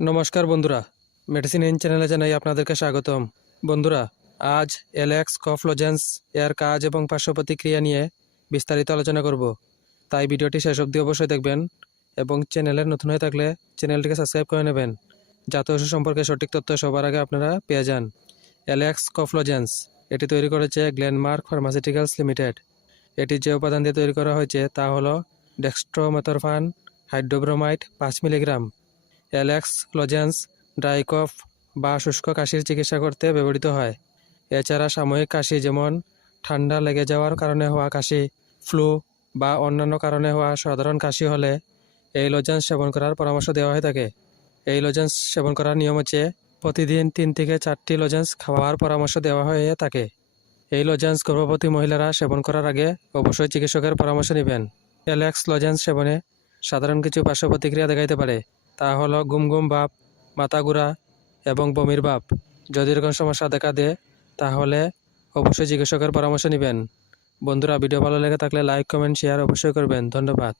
নমস্কার বন্ধুরা, medicine in চ্যানেলে জানাই আপনাদেরকে স্বাগতম। বন্ধুরা, আজ এলেক্স কফ লজেন্স এর কাজ এবং পার্শ্ব প্রতিক্রিয়া নিয়ে বিস্তারিত আলোচনা করব। তাই ভিডিওটি শেষ অবধি অবশ্যই দেখবেন এবং চ্যানেলের নতুন হয়ে থাকলে চ্যানেলটিকে সাবস্ক্রাইব করে নেবেন, যাতে ওষুধ সম্পর্কে সঠিক তথ্য সবার আগে আপনারা পেয়ে যান। এলেক্স কফ লজেন্স এটি তৈরি করেছে গ্লেনমার্ক ফার্মাসিউটিক্যালস লিমিটেড। এটি যে উপাদান দিয়ে তৈরি করা হয়েছে তা হলো dextromethorphan hydrobromide 5 milligram. Alex lozenges dry কফ বা শুষ্ক কাশির চিকিৎসা করতে ব্যবহৃত হয়। এছাড়া সাময়িক কাশি যেমন ঠান্ডা লেগে যাওয়ার কারণে হওয়া কাশি, ফ্লু বা অন্যান্য কারণে হওয়া সাধারণ কাশি হলে এই লজেন্স সেবন করার পরামর্শ দেওয়া হয়ে থাকে। এই লজেন্স সেবন করার নিয়ম হচ্ছে প্রতিদিন 3 থেকে 4টি লজেন্স খাওয়ার পরামর্শ দেওয়া হয়ে থাকে। এই লজেন্স গর্ভবতী মহিলারা সেবন করার আগে অবশ্যই চিকিৎসকের পরামর্শ নেবেন। এলেক্স লজেন্স সেবনে সাধারণ কিছু পার্শ্ব প্রতিক্রিয়া দেখাইতে পারে, তা হলো ঘুম ঘুম ভাব, মাথা ঘোরা এবং বমির ভাব। যদি এরকম সমস্যা দেখা দেয় তাহলে অবশ্যই চিকিৎসকের পরামর্শ নেবেন। বন্ধুরা, ভিডিও ভালো লেগে থাকলে লাইক, কমেন্ট, শেয়ার অবশ্যই করবেন। ধন্যবাদ।